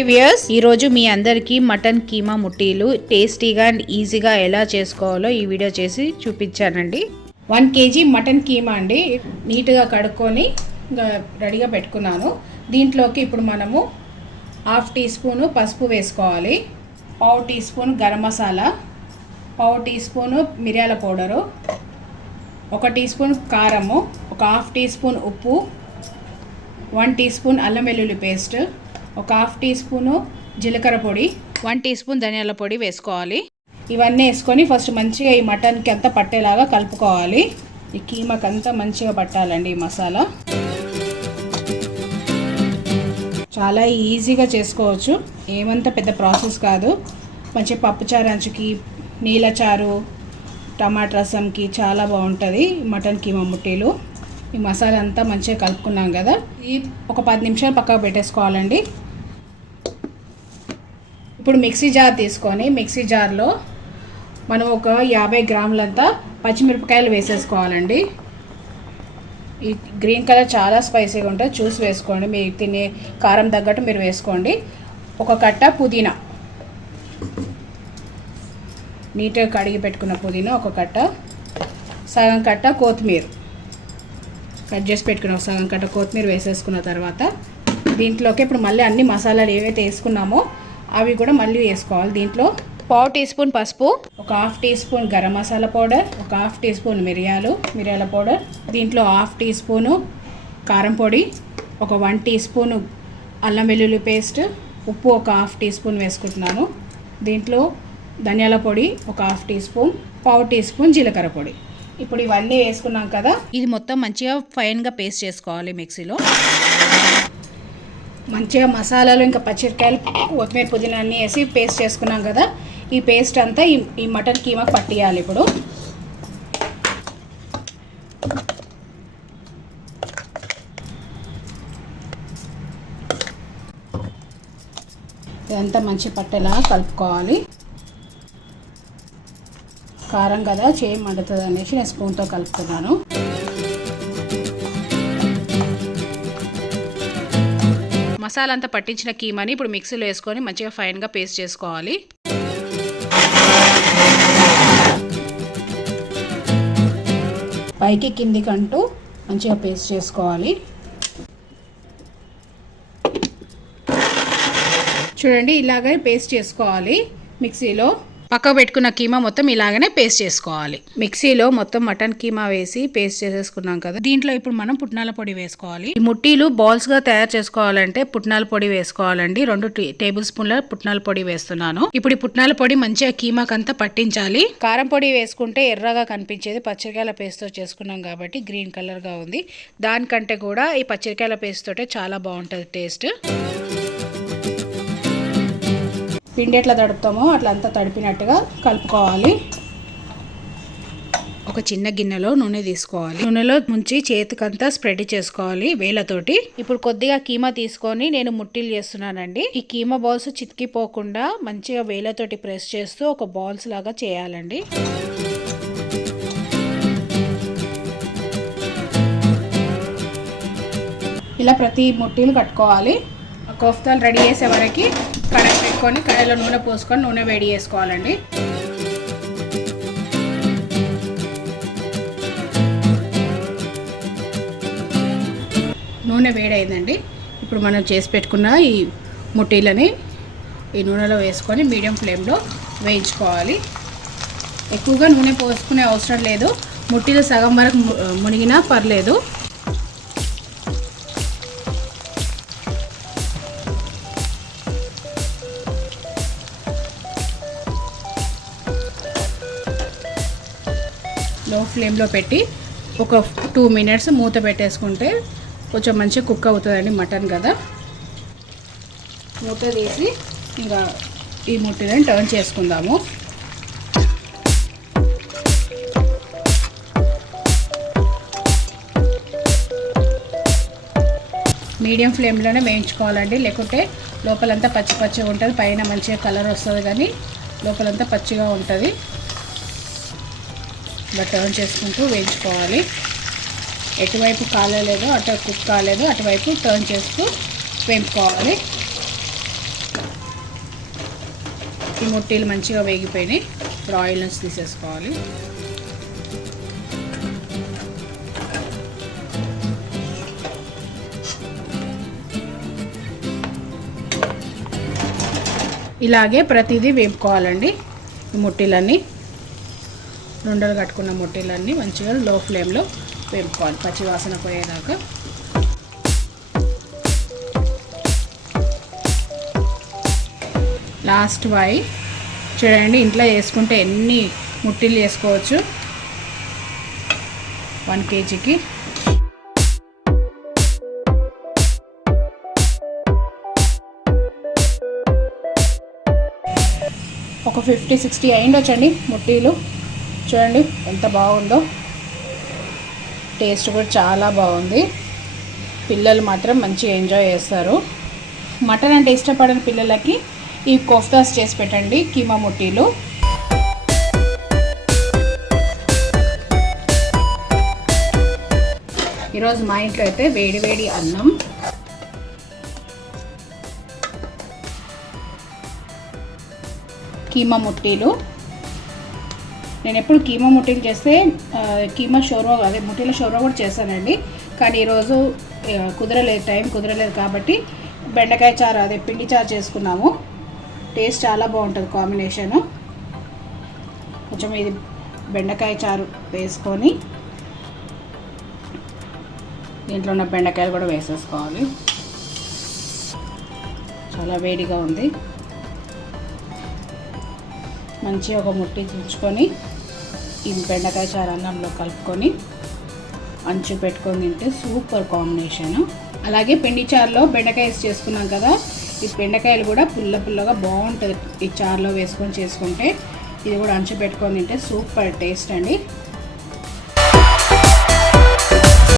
Five years ఈ రోజు మీ అందరికీ మటన్ కీమా ముట్టీలు టేస్టీగా అండ్ ఈజీగా ఎలా చేసుకోవాలో ఈ వీడియో చేసి చూపించానండి. వన్ కేజీ మటన్ కీమా అండి. నీట్గా కడుక్కొని రెడీగా పెట్టుకున్నాను. దీంట్లోకి ఇప్పుడు మనము హాఫ్ టీ స్పూను పసుపు వేసుకోవాలి. పావు టీ స్పూన్ గరం మసాలా. పావు టీ స్పూను మిరియాల పౌడరు. ఒక టీ స్పూన్ కారము. ఒక హాఫ్ టీ స్పూన్ ఉప్పు. వన్ టీ స్పూన్ అల్లం వెల్లుల్లి పేస్ట్. ఒక హాఫ్ టీ స్పూను జీలకర్ర పొడి వన్ టీ స్పూన్ ధనియాల పొడి వేసుకోవాలి. ఇవన్నీ వేసుకొని ఫస్ట్ మంచిగా ఈ మటన్కి అంతా పట్టేలాగా కలుపుకోవాలి. ఈ కీమాకి అంతా మంచిగా పట్టాలండి ఈ మసాలా. చాలా ఈజీగా చేసుకోవచ్చు. ఏమంత పెద్ద ప్రాసెస్ కాదు. మంచి పప్పుచారు అంచుకి నీళ్ళ చారు టమాటా రసంకి చాలా బాగుంటుంది మటన్ కీమా ముట్టీలు. ఈ మసాలా అంతా మంచిగా కలుపుకున్నాం కదా. ఈ ఒక పది నిమిషాలు పక్కకు పెట్టేసుకోవాలండి. ఇప్పుడు మిక్సీ జార్ తీసుకొని మిక్సీ జార్లో మనం ఒక యాభై గ్రాములంతా పచ్చిమిరపకాయలు వేసేసుకోవాలండి. ఈ గ్రీన్ కలర్ చాలా స్పైసీగా ఉంటుంది. చూసి వేసుకోండి. మీరు తినే కారం తగ్గట్టు మీరు వేసుకోండి. ఒక కట్ట పుదీనా. నీట్గా కడిగి పెట్టుకున్న పుదీనా ఒక కట్ట. సగం కట్ట కొత్తిమీర. కట్ చేసి పెట్టుకున్న సగం కట్ట కొత్తిమీర వేసేసుకున్న తర్వాత దీంట్లోకి ఇప్పుడు మళ్ళీ అన్ని మసాలాలు ఏవైతే వేసుకున్నామో అవి కూడా మళ్ళీ వేసుకోవాలి. దీంట్లో పావు టీ స్పూన్ పసుపు ఒక half teaspoon garam masala powder ఒక హాఫ్ టీ స్పూన్ మిరియాలు మిరియాల పౌడర్. దీంట్లో హాఫ్ టీ స్పూను కారం పొడి ఒక వన్ టీ స్పూను అల్లం వెల్లుల్లి పేస్ట్ ఉప్పు ఒక హాఫ్ టీ స్పూన్ వేసుకుంటున్నాను. దీంట్లో ధనియాల పొడి ఒక హాఫ్ టీ స్పూన్ పావు టీ స్పూన్ జీలకర్ర పొడి. ఇప్పుడు ఇవన్నీ వేసుకున్నాం కదా. ఇది మొత్తం మంచిగా ఫైన్గా పేస్ట్ చేసుకోవాలి మిక్సీలో. మంచిగా మసాలాలు ఇంకా పచ్చిమిరకాయలు కొత్తిమీర పుదీనా అన్నీ వేసి పేస్ట్ చేసుకున్నాం కదా. ఈ పేస్ట్ అంతా ఈ ఈ మటన్ కీమాకి పట్టియాలి ఇప్పుడు. ఇదంతా మంచి పట్టేలా కలుపుకోవాలి. కారం కదా చేయి మండుతుంది అనేసి నేను స్పూన్తో కలుపుతున్నాను. మసాలా అంతా పట్టించిన కీమాని ఇప్పుడు మిక్సీలో వేసుకొని మంచిగా ఫైన్గా పేస్ట్ చేసుకోవాలి. పైకి కిందికి అంటూ మంచిగా పేస్ట్ చేసుకోవాలి. చూడండి ఇలాగే పేస్ట్ చేసుకోవాలి మిక్సీలో. పక్క పెట్టుకున్న కీమా మొత్తం ఇలాగనే పేస్ట్ చేసుకోవాలి. మిక్సీలో మొత్తం మటన్ కీమా వేసి పేస్ట్ చేసేసుకున్నాం కదా. దీంట్లో ఇప్పుడు మనం పుట్నాల పొడి వేసుకోవాలి. ఈ ముట్టీలు బాల్స్గా తయారు చేసుకోవాలంటే పుట్నాల పొడి వేసుకోవాలండి. రెండు టేబుల్ స్పూన్ల పుట్నాల పొడి వేస్తున్నాను. ఇప్పుడు ఈ పుట్నాల పొడి మంచిగా కీమాకంతా పట్టించాలి. కారం పొడి వేసుకుంటే ఎర్రగా కనిపించేది పచ్చిరికాయల పేస్ట్తో చేసుకున్నాం కాబట్టి గ్రీన్ కలర్గా ఉంది. దానికంటే కూడా ఈ పచ్చిరికాయల పేస్ట్ తోటే చాలా బాగుంటుంది టేస్ట్. పిండి ఎట్లా తడుపుతామో అట్లా అంతా తడిపినట్టుగా కలుపుకోవాలి. ఒక చిన్న గిన్నెలో నూనె తీసుకోవాలి. నూనెలో ముంచి చేతికంతా స్ప్రెడ్ చేసుకోవాలి వేలతోటి. ఇప్పుడు కొద్దిగా కీమా తీసుకొని నేను ముట్టిలు చేస్తున్నానండి. ఈ కీమా బాల్స్ చితికిపోకుండా మంచిగా వేలతోటి ప్రెస్ చేస్తూ ఒక బాల్స్ లాగా చేయాలండి. ఇలా ప్రతి ముట్టీలు కట్టుకోవాలి. కోఫ్తాలు రెడీ చేసే వరకు పెట్టుకొని కడాయిలో నూనె పోసుకొని నూనె వేడి చేసుకోవాలండి. నూనె వేడైందండి. ఇప్పుడు మనం చేసి పెట్టుకున్న ఈ ముట్టీలని ఈ నూనెలో వేసుకొని మీడియం ఫ్లేమ్లో వేయించుకోవాలి. ఎక్కువగా నూనె పోసుకునే అవసరం లేదు. ముట్టీలు సగం వరకు ము- మునిగినా పర్లేదు. లో ఫ్లేమ్లో పెట్టి ఒక టూ మినిట్స్ మూత పెట్టేసుకుంటే కొంచెం మంచిగా కుక్ అవుతుందండి మటన్ కదా. మూత తీసి ఇంకా ఈ ముట్టిని టర్న్ చేసుకుందాము. మీడియం ఫ్లేమ్లోనే వేయించుకోవాలండి. లేకుంటే లోపలంతా పచ్చి పచ్చిగా ఉంటుంది. పైన మంచిగా కలర్ వస్తుంది కానీ లోపలంతా పచ్చిగా ఉంటుంది. ఇలా టర్న్ చేసుకుంటూ వేయించుకోవాలి. ఎటువైపు కాలేదో అటు కుక్ కాలేదు అటువైపు టర్న్ చేస్తూ వేపుకోవాలి ఈ ముట్టీలు మంచిగా వేగిపోయినాయి. ఇప్పుడు ఆయిల్ నుంచి తీసేసుకోవాలి. ఇలాగే ప్రతిదీ వేపుకోవాలండి ఈ ముట్టీలన్నీ. రెండలు కట్టుకున్న ముట్టీలన్నీ మంచిగా లో ఫ్లేమ్లో వేపుకోవాలి పచ్చి వాసన పోయేదాకా. లాస్ట్ వై చూడండి ఇంట్లో చేసుకుంటే ఎన్ని ముట్టిలు చేసుకోవచ్చు వన్ కేజీకి. ఒక ఫిఫ్టీ సిక్స్టీ అయిండొచ్చండి ముట్టీలు. చూడండి ఎంత బాగుందో. టేస్ట్ కూడా చాలా బాగుంది. పిల్లలు మాత్రం మంచిగా ఎంజాయ్ చేస్తారు. మటన్ అంటే ఇష్టపడని పిల్లలకి ఈ కోఫ్తాస్ చేసి పెట్టండి కీమా ముట్టీలు. ఈరోజు మా ఇంట్లో అయితే వేడి వేడి అన్నం. కీమా ముట్టీలు. నేను ఎప్పుడు కీమా ముట్టీలు చేస్తే కీమా షోర్వా అదే ముట్టీల షోర్వా కూడా చేస్తానండి కానీ ఈరోజు కుదరలేదు టైం కుదరలేదు కాబట్టి బెండకాయ చారు అదే పిండి చారు చేసుకున్నాము. టేస్ట్ చాలా బాగుంటుంది కాంబినేషను. కొంచెం ఇది బెండకాయ చారు వేసుకొని దీంట్లో ఉన్న బెండకాయలు కూడా వేసేసుకోవాలి. చాలా వేడిగా ఉంది. మంచిగా ఒక ముట్టి తుంచుకొని ఈ బెండకాయ చారు అన్నంలో కలుపుకొని అంచు పెట్టుకొని తింటే సూపర్ కాంబినేషన్. అలాగే పిండి చారులో బెండకాయ వేసి చేసుకున్నాం కదా ఈ బెండకాయలు కూడా పుల్ల పుల్లగా బాగుంటుంది. ఈ చారులో వేసుకొని చేసుకుంటే ఇది కూడా అంచు పెట్టుకొని తింటే సూపర్ టేస్ట్ అండి.